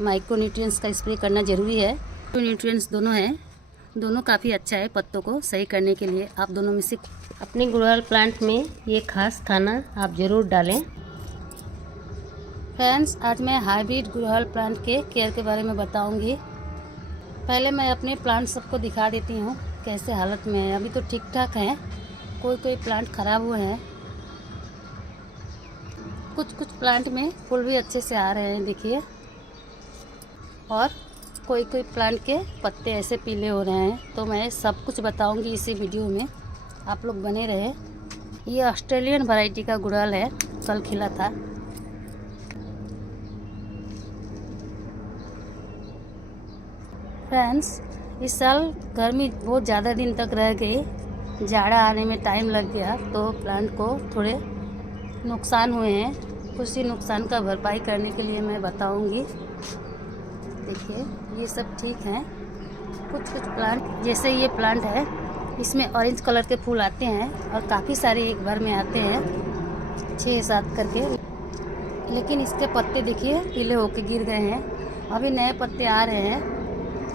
Micro nutrients का spray करना ज़रूरी है। माइक्रो न्यूट्रिएंट्स दोनों हैं, दोनों काफ़ी अच्छा है पत्तों को सही करने के लिए। आप दोनों में से अपने गुड़हल प्लांट में ये खास खाना आप ज़रूर डालें। फ्रेंड्स, आज मैं हाइब्रिड गुड़हल प्लांट के केयर के बारे में बताऊंगी। पहले मैं अपने प्लांट सबको दिखा देती हूँ कैसे हालत में है। अभी तो ठीक ठाक हैं, कोई प्लांट ख़राब हुए हैं, कुछ प्लांट में फूल भी अच्छे से आ रहे हैं, देखिए। और कोई प्लांट के पत्ते ऐसे पीले हो रहे हैं। तो मैं सब कुछ बताऊंगी इसी वीडियो में, आप लोग बने रहे। ये ऑस्ट्रेलियन वैरायटी का गुड़हल है, कल खिला था। फ्रेंड्स, इस साल गर्मी बहुत ज़्यादा दिन तक रह गई, जाड़ा आने में टाइम लग गया, तो प्लांट को थोड़े नुकसान हुए हैं। उसी नुकसान का भरपाई करने के लिए मैं बताऊंगी। देखिए, ये सब ठीक हैं। कुछ प्लांट, जैसे ये प्लांट है, इसमें ऑरेंज कलर के फूल आते हैं और काफ़ी सारे एक बार में आते हैं, 6-7 करके। लेकिन इसके पत्ते देखिए पीले होके गिर गए हैं। अभी नए पत्ते आ रहे हैं,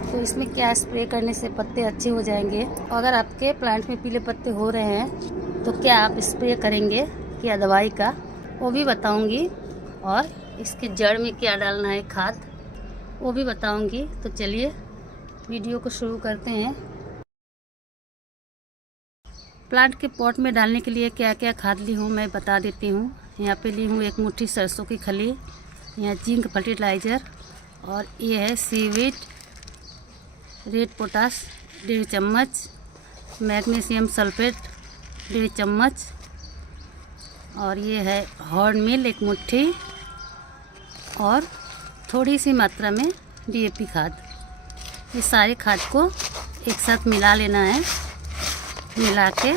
तो इसमें क्या स्प्रे करने से पत्ते अच्छे हो जाएंगे। अगर आपके प्लांट में पीले पत्ते हो रहे हैं तो क्या आप स्प्रे करेंगे, क्या दवाई का, वो भी बताऊंगी। और इसके जड़ में क्या डालना है, खाद, वो भी बताऊंगी। तो चलिए वीडियो को शुरू करते हैं। प्लांट के पॉट में डालने के लिए क्या क्या खाद ली हूँ मैं बता देती हूँ। यहाँ पे ली हूँ 1 मुट्ठी सरसों की खली, यहाँ जिंक फर्टिलाइज़र, और ये है सीवीड रेड पोटास 1.5 चम्मच, मैग्नीशियम सल्फेट 1.5 चम्मच, और ये है हॉर्न मिल 1 मुट्ठी, और थोड़ी सी मात्रा में डीएपी खाद। ये सारे खाद को एक साथ मिला लेना है। मिला के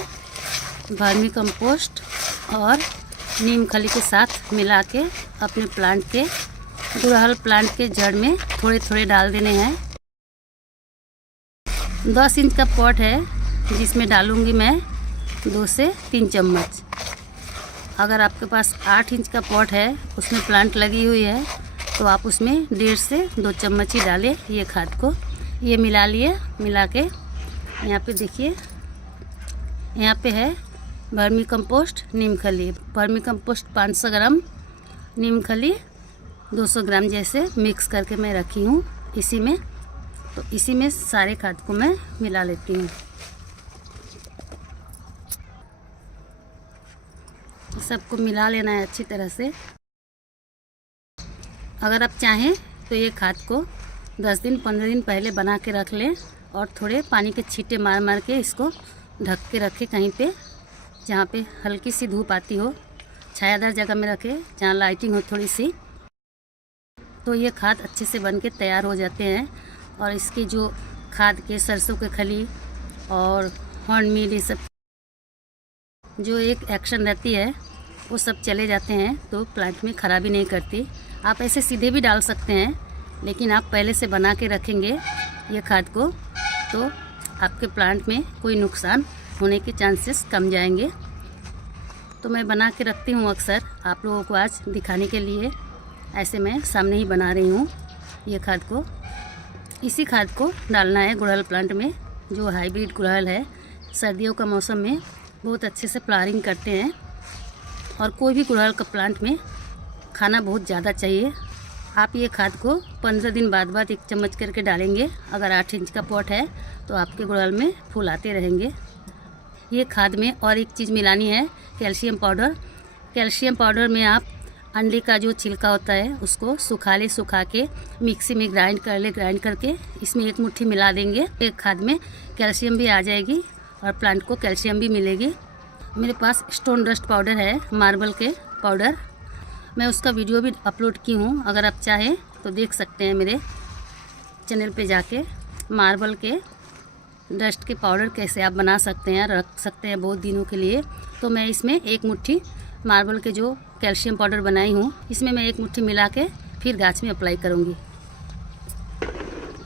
वर्मी कंपोस्ट और नीम खली के साथ मिला के अपने प्लांट के, गुड़हल प्लांट के जड़ में थोड़े डाल देने हैं। 10 इंच का पॉट है, जिसमें डालूंगी मैं 2 से 3 चम्मच। अगर आपके पास 8 इंच का पॉट है, उसमें प्लांट लगी हुई है, तो आप उसमें 1.5 से 2 चम्मच ही डालें ये खाद को। ये मिला लिए। मिला के यहाँ पे देखिए, यहाँ पे है वर्मी कंपोस्ट, नीम खली। वर्मी कंपोस्ट 500 ग्राम, नीम खली 200 ग्राम जैसे मिक्स करके मैं रखी हूँ इसी में। तो इसी में सारे खाद को मैं मिला लेती हूँ। सबको मिला लेना है अच्छी तरह से। अगर आप चाहें तो ये खाद को 10 दिन 15 दिन पहले बना के रख लें, और थोड़े पानी के छींटे मार के इसको ढक के रखें कहीं पे, जहाँ पे हल्की सी धूप आती हो, छायादार जगह में रखें जहाँ लाइटिंग हो थोड़ी सी। तो ये खाद अच्छे से बन के तैयार हो जाते हैं। और इसके जो खाद के सरसों के खली और हॉर्न मील, ये सब जो एक एक्शन रहती है, वो सब चले जाते हैं, तो प्लांट में ख़राबी नहीं करती। आप ऐसे सीधे भी डाल सकते हैं, लेकिन आप पहले से बना के रखेंगे ये खाद को, तो आपके प्लांट में कोई नुकसान होने के चांसेस कम जाएंगे। तो मैं बना के रखती हूँ अक्सर, आप लोगों को आज दिखाने के लिए ऐसे मैं सामने ही बना रही हूँ ये खाद को। इसी खाद को डालना है गुड़हल प्लांट में, जो हाइब्रिड गुड़हल है। सर्दियों का मौसम में बहुत अच्छे से फ्लावरिंग करते हैं, और कोई भी गुड़हल का प्लांट में खाना बहुत ज़्यादा चाहिए। आप ये खाद को 15 दिन बाद 1 चम्मच करके डालेंगे। अगर 8 इंच का पॉट है तो आपके गुड़हल में फूल आते रहेंगे। ये खाद में और एक चीज़ मिलानी है, कैल्शियम पाउडर। कैल्शियम पाउडर में आप अंडे का जो छिलका होता है उसको सुखा के मिक्सी में ग्राइंड करके इसमें 1 मुट्ठी मिला देंगे। एक खाद में कैल्शियम भी आ जाएगी और प्लांट को कैल्शियम भी मिलेगी। मेरे पास स्टोन डस्ट पाउडर है, मार्बल के पाउडर, मैं उसका वीडियो भी अपलोड की हूँ। अगर आप चाहें तो देख सकते हैं मेरे चैनल पे जाके। मार्बल के डस्ट के पाउडर कैसे आप बना सकते हैं, रख सकते हैं बहुत दिनों के लिए। तो मैं इसमें 1 मुट्ठी मार्बल के जो कैल्शियम पाउडर बनाई हूँ, इसमें मैं 1 मुट्ठी मिला के फिर गाछ में अप्लाई करूँगी।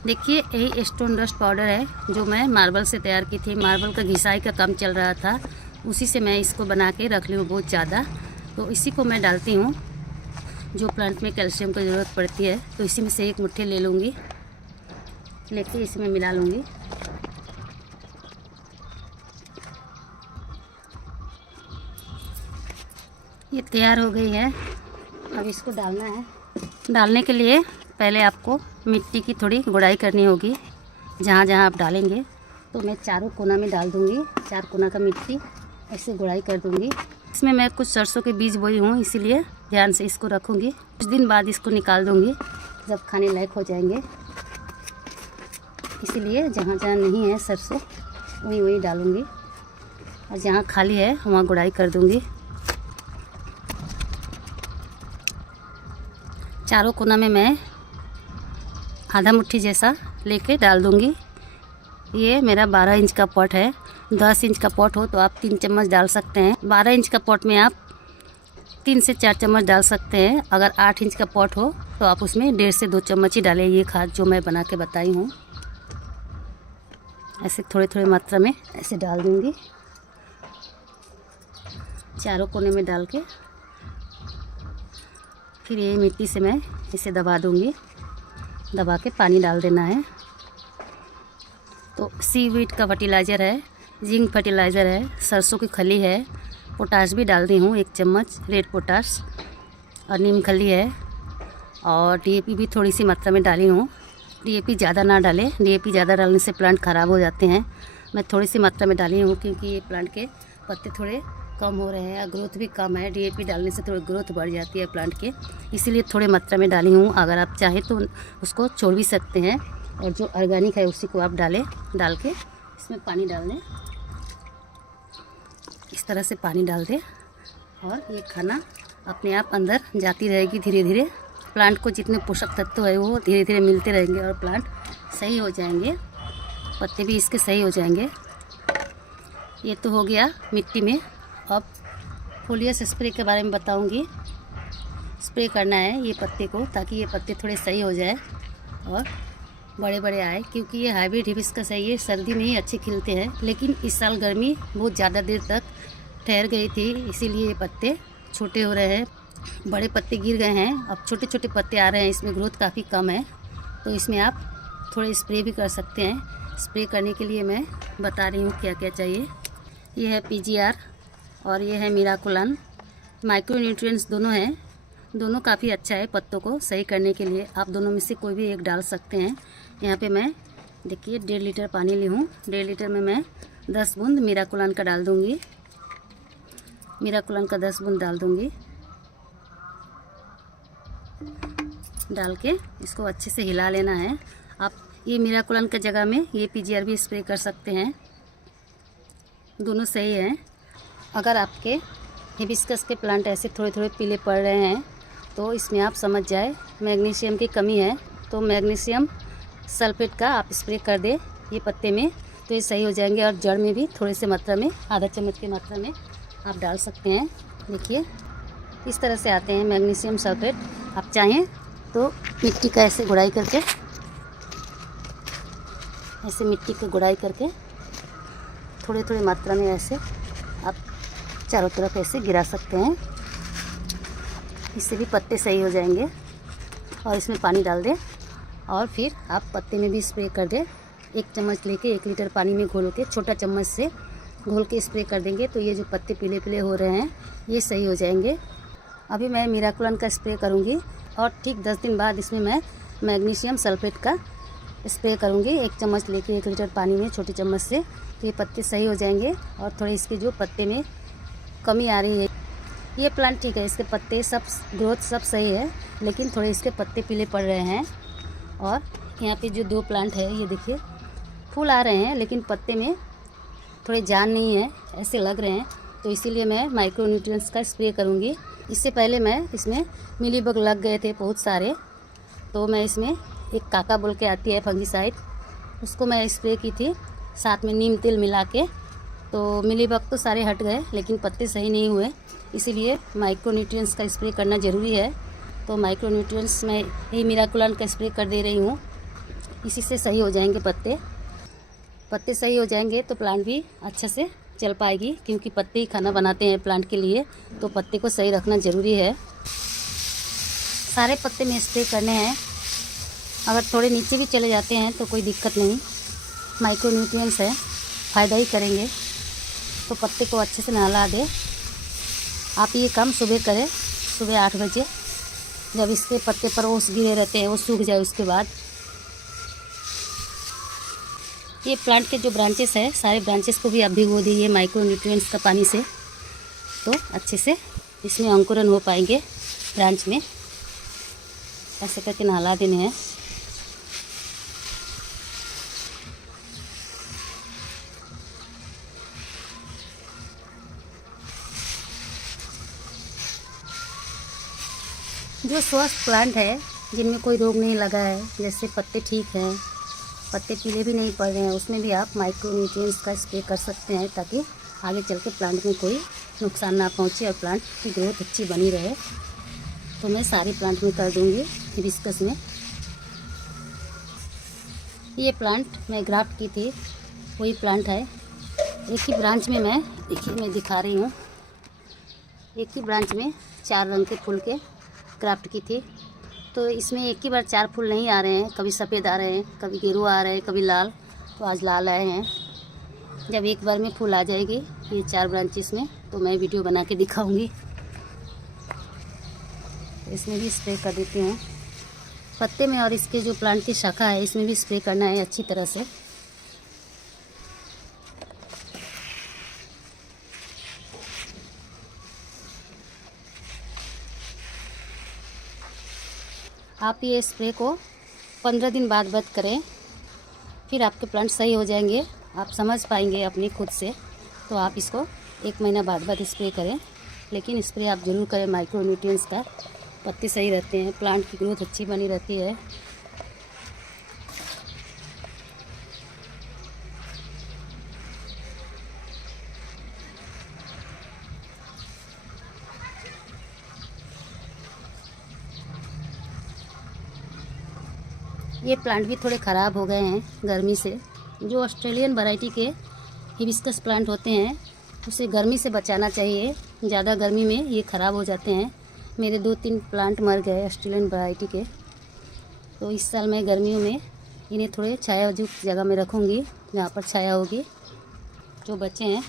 देखिए, यही स्टोन डस्ट पाउडर है जो मैं मार्बल से तैयार की थी। मार्बल का घिसाई का काम चल रहा था, उसी से मैं इसको बना के रख ली हूँ बहुत ज़्यादा। तो इसी को मैं डालती हूँ। जो प्लांट में कैल्शियम की ज़रूरत पड़ती है। तो इसी में से एक मुट्ठी ले लूँगी, लेके इसी में मिला लूँगी। ये तैयार हो गई है। अब इसको डालना है। डालने के लिए पहले आपको मिट्टी की थोड़ी गुड़ाई करनी होगी जहाँ जहाँ आप डालेंगे। तो मैं चारों कोना में डाल दूँगी, 4 कोना का मिट्टी ऐसे गुड़ाई कर दूँगी। इसमें मैं कुछ सरसों के बीज बोई हूँ, इसीलिए ध्यान से इसको रखूँगी। कुछ दिन बाद इसको निकाल दूँगी जब खाने लायक हो जाएंगे। इसीलिए जहाँ जहाँ नहीं है सरसों वहीं वहीं डालूँगी, और जहाँ खाली है वहाँ गुड़ाई कर दूँगी। चारों कोना में मैं आधा मुट्ठी जैसा लेके डाल दूँगी। ये मेरा 12 इंच का पॉट है। 10 इंच का पॉट हो तो आप 3 चम्मच डाल सकते हैं। 12 इंच का पॉट में आप 3 से 4 चम्मच डाल सकते हैं। अगर 8 इंच का पॉट हो तो आप उसमें 1.5 से 2 चम्मच ही डालें। ये खाद जो मैं बना के बताई हूँ, ऐसे थोड़े थोड़े मात्रा में ऐसे डाल दूँगी। चारों कोने में डाल के फिर ये मिट्टी से मैं इसे दबा दूँगी। दबा के पानी डाल देना है। तो सीवीड का फर्टिलाइज़र है, जिंक फर्टिलाइज़र है, सरसों की खली है, पोटाश भी डाल दी हूँ 1 चम्मच रेड पोटाश, और नीम खली है, और डीएपी भी थोड़ी सी मात्रा में डाली हूँ। डीएपी ज़्यादा ना डालें, डीएपी ज़्यादा डालने से प्लांट ख़राब हो जाते हैं। मैं थोड़ी सी मात्रा में डाली हूँ क्योंकि ये प्लांट के पत्ते थोड़े कम हो रहे हैं और ग्रोथ भी कम है। डीएपी डालने से थोड़ी ग्रोथ बढ़ जाती है प्लांट के, इसीलिए थोड़े मात्रा में डाली हूँ। अगर आप चाहें तो उसको छोड़ भी सकते हैं, और जो ऑर्गेनिक है उसी को आप डाल के इसमें पानी डाल दें। इस तरह से पानी डाल दें, और ये खाना अपने आप अंदर जाती रहेगी धीरे धीरे। प्लांट को जितने पोषक तत्व है वो धीरे धीरे मिलते रहेंगे और प्लांट सही हो जाएंगे, पत्ते भी इसके सही हो जाएंगे। ये तो हो गया मिट्टी में। अब फोलियस स्प्रे के बारे में बताऊंगी। स्प्रे करना है ये पत्ते को, ताकि ये पत्ते थोड़े सही हो जाए और बड़े बड़े आए, क्योंकि ये हाइब्रिड हिबिस्कस है। ये सर्दी में ही अच्छे खिलते हैं, लेकिन इस साल गर्मी बहुत ज़्यादा देर तक ठहर गई थी, इसीलिए ये पत्ते छोटे हो रहे हैं। बड़े पत्ते गिर गए हैं, अब छोटे छोटे पत्ते आ रहे हैं। इसमें ग्रोथ काफ़ी कम है, तो इसमें आप थोड़े स्प्रे भी कर सकते हैं। स्प्रे करने के लिए मैं बता रही हूँ क्या क्या चाहिए। ये है PGR और ये है मिराकुलान। माइक्रो न्यूट्रिएंट्स दोनों हैं, दोनों काफ़ी अच्छा है पत्तों को सही करने के लिए। आप दोनों में से कोई भी एक डाल सकते हैं। यहाँ पे मैं देखिए 1.5 लीटर पानी ली हूँ। 1.5 लीटर में मैं 10 बूंद मिराकुलान का डाल दूँगी। मिराकुलान का 10 बूंद डाल दूँगी। डाल के इसको अच्छे से हिला लेना है। आप ये मिराकुलान की जगह में ये PGR भी स्प्रे कर सकते हैं, दोनों सही हैं। अगर आपके हिबिस्कस के प्लांट ऐसे थोड़े थोड़े पीले पड़ रहे हैं तो इसमें आप समझ जाए मैग्नीशियम की कमी है, तो मैग्नीशियम सल्फेट का आप स्प्रे कर दें ये पत्ते में, तो ये सही हो जाएंगे। और जड़ में भी थोड़े से मात्रा में, आधा चम्मच की मात्रा में आप डाल सकते हैं। देखिए इस तरह से आते हैं मैग्नीशियम सल्फेट। आप चाहें तो मिट्टी का ऐसे गुड़ाई करके, ऐसे मिट्टी की गुड़ाई करके थोड़े थोड़े मात्रा में ऐसे आप चारों तरफ ऐसे गिरा सकते हैं। इससे भी पत्ते सही हो जाएंगे। और इसमें पानी डाल दें और फिर आप पत्ते में भी स्प्रे कर दें। 1 चम्मच लेके 1 लीटर पानी में घोल के, छोटा चम्मच से घोल के स्प्रे कर देंगे, तो ये जो पत्ते पीले पीले हो रहे हैं ये सही हो जाएंगे। अभी मैं मिराकुलान का स्प्रे करूँगी और ठीक 10 दिन बाद इसमें मैं मैग्नीशियम सल्फेट का स्प्रे करूँगी। 1 चम्मच लेके 1 लीटर पानी में छोटे चम्मच से, तो ये पत्ते सही हो जाएंगे। और थोड़े इसके जो पत्ते में कमी आ रही है, ये प्लांट ठीक है, इसके पत्ते सब ग्रोथ सब सही है, लेकिन थोड़े इसके पत्ते पीले पड़ रहे हैं। और यहाँ पे जो 2 प्लांट है ये देखिए फूल आ रहे हैं, लेकिन पत्ते में थोड़े जान नहीं है, ऐसे लग रहे हैं। तो इसीलिए मैं माइक्रो न्यूट्रिएंट्स का स्प्रे करूँगी। इससे पहले मैं इसमें मिलीबग लग गए थे बहुत सारे, तो मैं इसमें एक काका बोल के आती है फंगीसाइड, उसको मैं स्प्रे की थी साथ में नीम तेल मिला के। तो मिलीबग तो सारे हट गए, लेकिन पत्ते सही नहीं हुए, इसीलिए माइक्रो न्यूट्रिएंट्स का स्प्रे करना ज़रूरी है। तो माइक्रो न्यूट्रिएंट्स में यही मिराकुलान का स्प्रे कर दे रही हूँ, इसी से सही हो जाएंगे पत्ते सही हो जाएंगे तो प्लांट भी अच्छे से चल पाएगी, क्योंकि पत्ते ही खाना बनाते हैं प्लांट के लिए, तो पत्ते को सही रखना ज़रूरी है। सारे पत्ते में स्प्रे करने हैं। अगर थोड़े नीचे भी चले जाते हैं तो कोई दिक्कत नहीं, माइक्रो न्यूट्रिएंट्स है, फ़ायदा ही करेंगे। तो पत्ते को अच्छे से नहला दें। आप ये काम सुबह करें, सुबह 8 बजे, जब इसके पत्ते पर ओस गिरे रहते हैं वो सूख जाए उसके बाद। ये प्लांट के जो ब्रांचेस है, सारे ब्रांचेस को भी आप भिगो दीजिए माइक्रो न्यूट्रिएंट्स का पानी से, तो अच्छे से इसमें अंकुरन हो पाएंगे ब्रांच में। ऐसे करके नहला देने हैं। जो स्वस्थ प्लांट है, जिनमें कोई रोग नहीं लगा है, जैसे पत्ते ठीक हैं, पत्ते पीले भी नहीं पड़ रहे हैं, उसमें भी आप माइक्रो न्यूट्रिएंट्स का स्प्रे कर सकते हैं, ताकि आगे चल के प्लांट में कोई नुकसान ना पहुंचे और प्लांट की ग्रोथ अच्छी बनी रहे। तो मैं सारे प्लांट में कर दूंगी हिबिस्कस में। ये प्लांट मैं ग्राफ्ट की थी, वही प्लांट है। एक ही ब्रांच में मैं दिखा रही हूँ। एक ही ब्रांच में 4 रंग के फूल के ग्राफ्ट की थी। तो इसमें एक ही बार 4 फूल नहीं आ रहे हैं, कभी सफ़ेद आ रहे हैं, कभी गेरुआ आ रहे हैं, कभी लाल। तो आज लाल आए हैं। जब एक बार में फूल आ जाएगी ये 4 ब्रांचेस में, तो मैं वीडियो बना के दिखाऊंगी। इसमें भी स्प्रे कर देती हूँ पत्ते में, और इसके जो प्लांट की शाखा है इसमें भी स्प्रे करना है अच्छी तरह से। आप ये स्प्रे को 15 दिन बाद करें, फिर आपके प्लांट सही हो जाएंगे। आप समझ पाएंगे अपनी खुद से। तो आप इसको 1 महीना बाद स्प्रे करें, लेकिन स्प्रे आप ज़रूर करें माइक्रो न्यूट्रिएंट्स का। पत्ते सही रहते हैं, प्लांट की ग्रोथ अच्छी बनी रहती है। ये प्लांट भी थोड़े ख़राब हो गए हैं गर्मी से। जो ऑस्ट्रेलियन वैरायटी के हिबिस्कस प्लांट होते हैं, उसे गर्मी से बचाना चाहिए। ज़्यादा गर्मी में ये ख़राब हो जाते हैं। मेरे 2-3 प्लांट मर गए ऑस्ट्रेलियन वैरायटी के। तो इस साल मैं गर्मियों में इन्हें थोड़े छायायुक्त जगह में रखूँगी, जहाँ पर छाया होगी। जो बच्चे हैं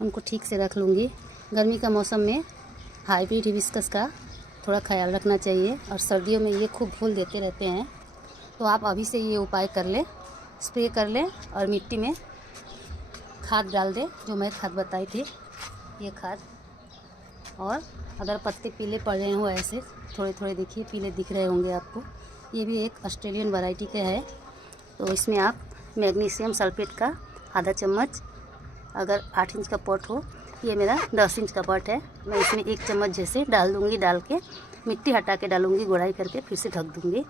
उनको ठीक से रख लूँगी। गर्मी का मौसम में हाइब्रिड हिबिस्कस का थोड़ा ख्याल रखना चाहिए, और सर्दियों में ये खूब फूल देते रहते हैं। तो आप अभी से ये उपाय कर लें, स्प्रे कर लें, और मिट्टी में खाद डाल दें, जो मैं खाद बताई थी, ये खाद। और अगर पत्ते पीले पड़ रहे हो, ऐसे थोड़े थोड़े देखिए पीले दिख रहे होंगे आपको, ये भी एक ऑस्ट्रेलियन वैरायटी का है। तो इसमें आप मैग्नीशियम सल्फेट का आधा चम्मच, अगर 8 इंच का पॉट हो, ये मेरा 10 इंच का पॉट है, मैं इसमें 1 चम्मच जैसे डाल दूँगी। डाल के मिट्टी हटा के डालूँगी, गुड़ाई करके फिर से ढक दूँगी।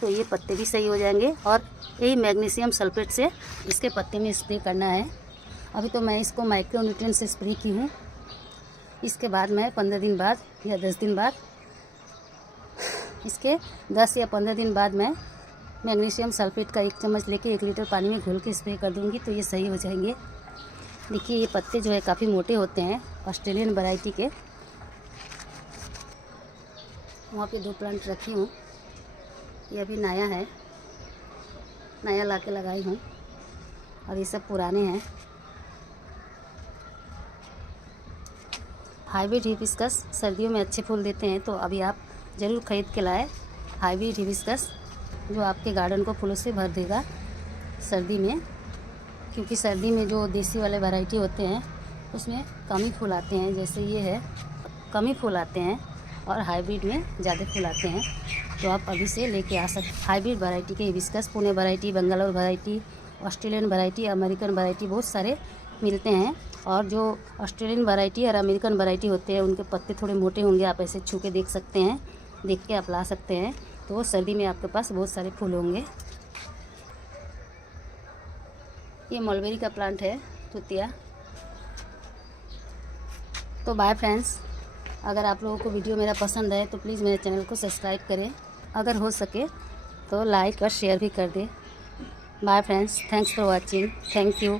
तो ये पत्ते भी सही हो जाएंगे। और यही मैग्नीशियम सल्फेट से इसके पत्ते में स्प्रे करना है। अभी तो मैं इसको माइक्रो न्यूट्रिएंट से स्प्रे की हूँ। इसके बाद मैं 15 दिन बाद या 10 दिन बाद, इसके 10 या 15 दिन बाद मैं मैग्नीशियम सल्फेट का 1 चम्मच लेके 1 लीटर पानी में घोल के स्प्रे कर दूँगी। तो ये सही हो जाएंगे। देखिए ये पत्ते जो है काफ़ी मोटे होते हैं ऑस्ट्रेलियन वैरायटी के। वहाँ पे 2 प्लांट रखी हूँ। ये अभी नया है, नया ला के लगाई हूँ, और ये सब पुराने हैं। हाइब्रिड हिबिस्कस सर्दियों में अच्छे फूल देते हैं। तो अभी आप ज़रूर ख़रीद के लाएं हाइब्रिड हिबिस्कस, जो आपके गार्डन को फूलों से भर देगा सर्दी में। क्योंकि सर्दी में जो देसी वाले वैरायटी होते हैं उसमें कम ही फूल आते हैं, जैसे ये है कम ही फूल आते हैं, और हाइब्रिड में ज़्यादा फूल आते हैं। तो आप अभी से लेके आ सकते हाइब्रिड वैरायटी के hibiscus. Pune variety, Bangalore variety, Australian variety, American variety, बहुत सारे मिलते हैं। और जो ऑस्ट्रेलियन वैरायटी और अमेरिकन वैरायटी होते हैं, उनके पत्ते थोड़े मोटे होंगे, आप ऐसे छू के देख सकते हैं, देख के आप ला सकते हैं। तो सर्दी में आपके पास बहुत सारे फूल होंगे। ये मलबेरी का प्लांट है, तुतिया। तो बाय फ्रेंड्स, अगर आप लोगों को वीडियो मेरा पसंद है तो प्लीज़ मेरे चैनल को सब्सक्राइब करें, अगर हो सके तो लाइक और शेयर भी कर दें। Bye friends, thanks for watching, thank you.